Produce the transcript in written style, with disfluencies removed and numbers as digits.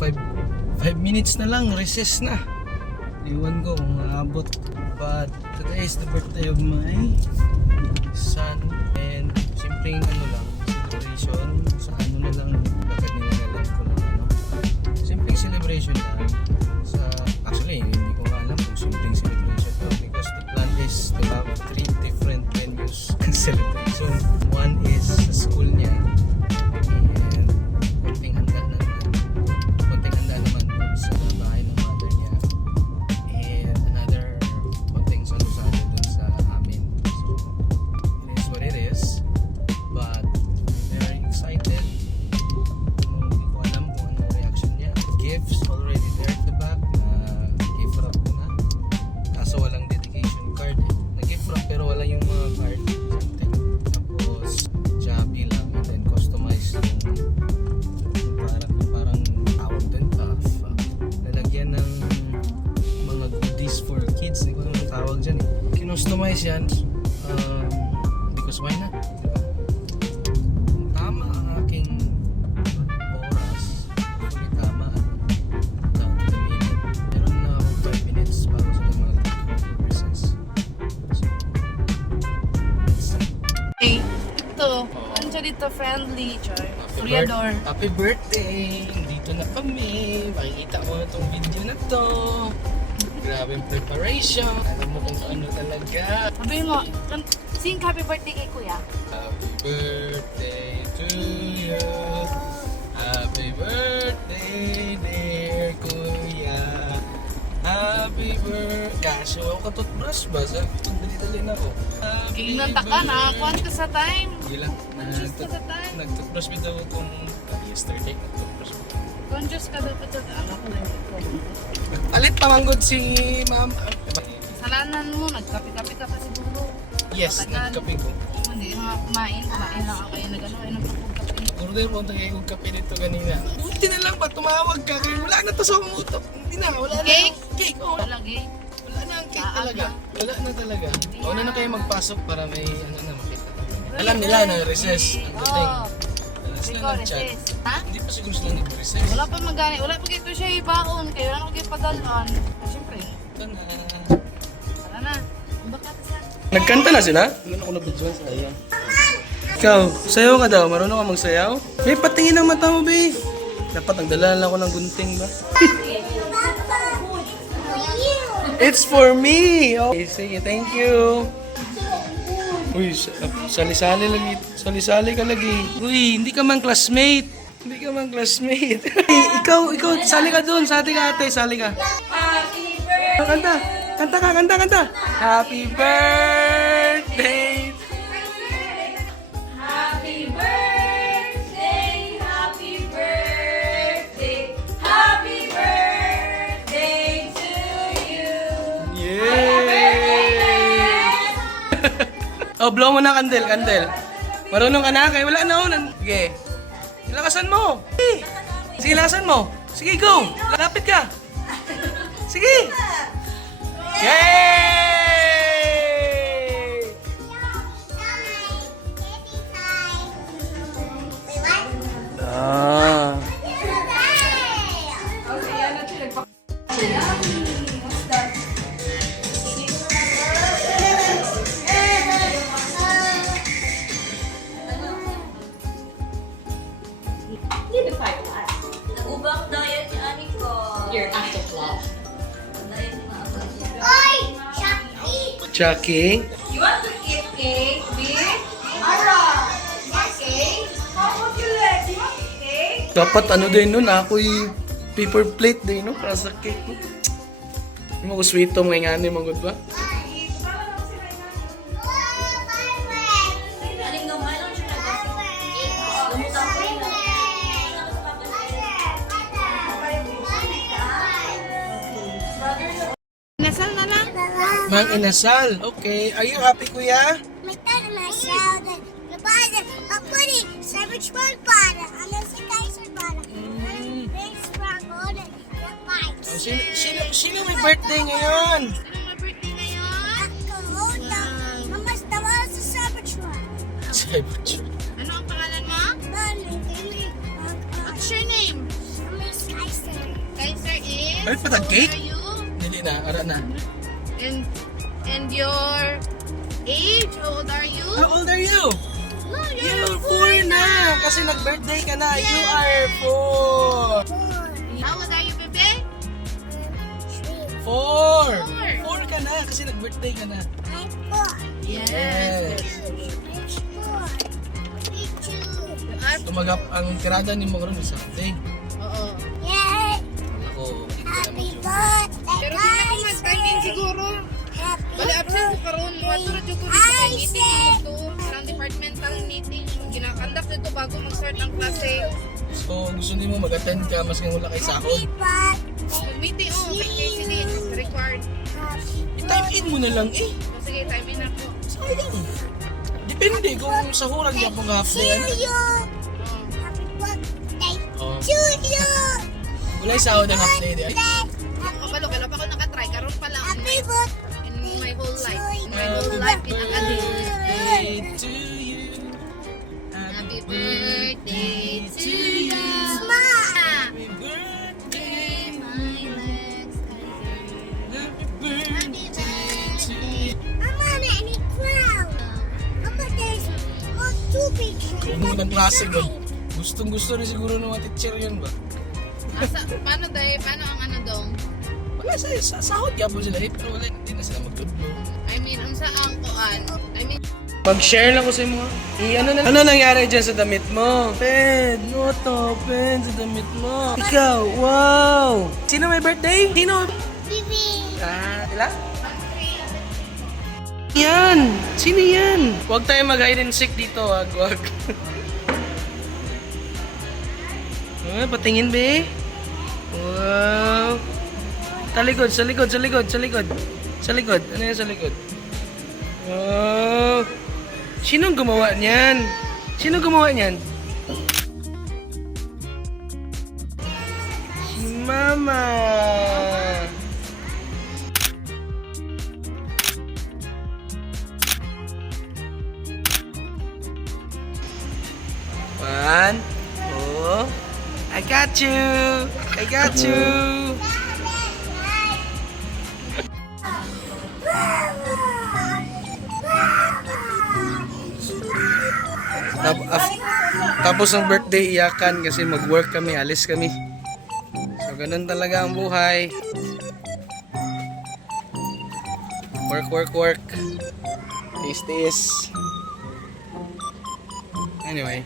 5 minutes na lang, recess na. Iwan ko kung aabot. But today is the birthday of my son. And simpleng ano lang, celebration. Sa ano na lang, bakit nilalang ko lang ano. Simpleng celebration lang. Actually, hindi ko alam kung simpleng celebration to. Because the plan is to have 3 different venues celebration. One is sa school niya. And konting handa naman sa bahay ng mother niya. And another konting salo-salo dun sa amin. So, it is what it is. But I'm very excited. Hindi ko alam kung anong reaction niya. The gifts already there at the back. Na-gift wrap ko na. Kaso walang dedication card eh. Na-gift wrap pero wala yung mga card. Tapos Jabi lang and then customize yung parang tawag din lalagyan ng mga goodies for kids. Hindi ko naman tawag dyan eh. Kinustomize yan because why not? Diba? Kung tama ang aking oras, kung tama down to the minute, meron na ako 5 minutes para sa mga recess. So, Hey, ito. Andiyan dito friendly, Char. Suriador. Happy birthday! Dito na kami. Makikita mo na itong video na to. Grabe yung preparation. Alam mo kung ano talaga. Sabihin mo, sing happy birthday kay Kuya. Happy birthday to you. Happy birthday, dear Kuya. Happy birthday. Kaso ako ka toothbrush ba? Dali-dali na ako. Ginanta ka na. Kuhan ka sa time. Ilang? Conscious ka sa time. Nag-toothbrush bitaw kung yesterday. Nag-toothbrush bitaw. Conscious ka dapat sa ano ko lang. Alit pamanggod si ma'am. Kasalanan mo, nagkape-kape ka pa siguro. Yes, nagkape ko. Hindi nga kumain lang ako kayo nag-ano, ay nagkape. Order mo ang tagay kong kape nito kanina. Buti na lang ba tumawag ka kaya wala na to sa umutok. Hindi na, wala na. Cake? Cake, oh. Wala, gay. Wala na ang cake talaga. Wala na talaga. Una na kayo magpasok para may ano na makita. Alam nila na recess. Ang dating. Alas na Ikaw, nag-chat. recess. Ha? Hindi pa siguro sila nag-recess. Wala pa magani. Wala pa kayo siya ibaon. Kayo lang kayo padalan. Siyempre. Ito na. Tara na. Baka sa Nagkanta na sila? Hindi na ako nabidyoan sa iyo. Ikaw, sayaw ka daw. Marunong ka magsayaw? May patingin ang mata mo, be. Dapat nagdala lang ako ng gunting ba? It's for me! Okay, sige, thank you. Uy, sali-sali lagi. Sali-sali ka lagi. Uy, hindi ka man classmate. Hindi ka man classmate. ikaw, sali ka dun. Sali ka ate, sali ka. Kanta. Kanta. Happy birthday. Happy birthday, happy birthday, happy birthday to you. Yay! Oh, blow mo na kandel. Marunong ka na? Kaya wala na unan. Sige. Lakasan mo. Sige, lakasan mo. Sige, go. Lapit ka. Sige. Yay! Ah. Nag-ubang diet ni Ani ko. You're act of love. Diet ni Mama. Chucky. You want to eat cake, babe? Ara! Okay? How about you, Lex? You want cake? Dapat ano din nun, ako'y paper plate din, no? Para sa cake. Hindi mo ko sweet to, mga ingani, mga good ba? Aling gamay lang siya nag-asik. Lumutang ko yun. Nasal na lang. Mang inasal. Okay. Are you happy, kuya? Oh, sino may birthday ngayon? Cybertruck. Ano ang pangalan mo? What's your name? Ay, pa the cake? How old are you? Dili na, ara na. And your age? How old are you? How old are you? No, You're 4 na! Kasi nag-birthday ka na. You are 4. How old are you, bebe? 4 ka na kasi nag-birthday ka na. Yes. Tumagap ang tirada ni Mongron sa Sunday. Oo. Ako, hindi ka na mag-joke. Pero di na ko mag-timing siguro. Bali, absent ko karoon. Wato na dito sa meeting dito. Parang departmental meeting. Ginakandak dito bago mag-start ang klase. So, gusto niyo mo mag-attend ka mas nga wala kay sahod. Mag-meeting, PKCD, required. I-time in mo na lang eh. Sige, time in ako. Sayang. Depende kung sahuran niya pong half day. Oh. Wala yung sahod ang half day. Ay. Kabalo, kailan pa ako nakatry. Karoon pa lang in my whole life. In my whole life in academia. Birthday to you. Happy birthday to you. Happy birthday. My legs Happy birthday to you. Kung ng klase ko. Gustong gusto rin siguro ng mga teacher yun ba? Paano dahil? Paano ang ano dong? Wala sa sahod ya po sila eh. Pero wala, hindi na sila magtudlo. I mean, unsa ang kuan? I mean, Mag-share lang ko sa mo. Ano nangyari dyan sa damit mo? Pen, noto, pen sa damit mo. Ikaw, wow! Sino may birthday? Sino? Ila? Yan! Sino yan? Huwag tayo mag-hide and seek dito, wag. Patingin be. Wow! Sa likod. Ano yan sa likod? Wow! Sinong gumawa niyan? Si Mama! One. Oh. I got you. Tapos ng birthday iyakan kasi mag-work kami, alis kami. So ganun talaga ang buhay. Work. Tiis. Anyway.